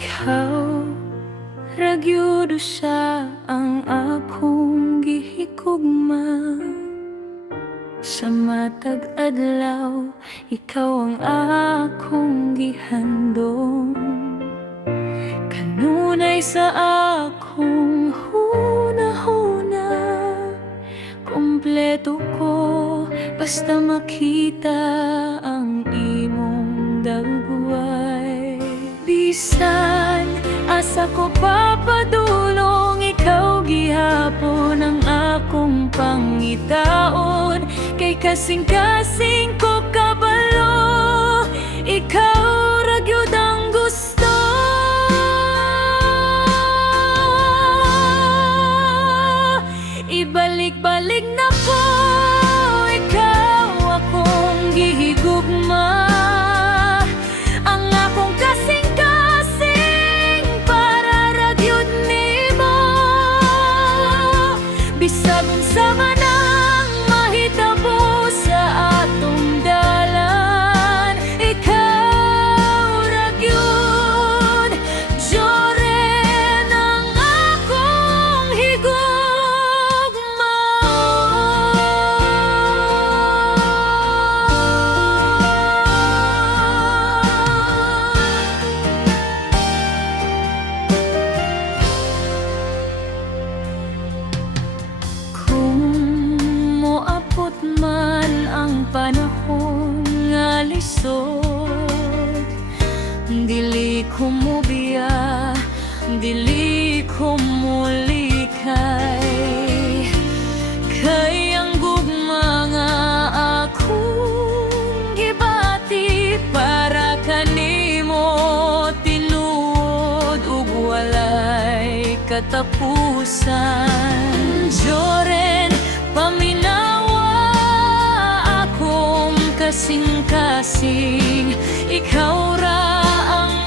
Ikaw ragyudo sa ang akong gihigugma. Sa matag adlaw, ikaw ang akong gihandom. Kanunay sa akong hunahuna, kompleto ko basta makita ang imong dagway. Bisan asa ko papadulong, ikaw gihapon ang akong pangitaon. Kay kasing-kasing ko kabalo, ikaw ragyud ang gusto. Ibalik-balik na ko, ikaw akong gihigugma. Ang akong kasing-kasing para ragyud nimo. Bisag unsa man ang mahitabo sa atong dalan, ikaw ragyud Joren ang akong higugma. Moabot man ang panahon nga lisod, dili ko mubiya, dili ko mulikay. Kay ang gugma nga akong gibati para kanimo tinuod ug walay katapusan. Joren, paminawa akong kasing-kasing, ikaw ra ang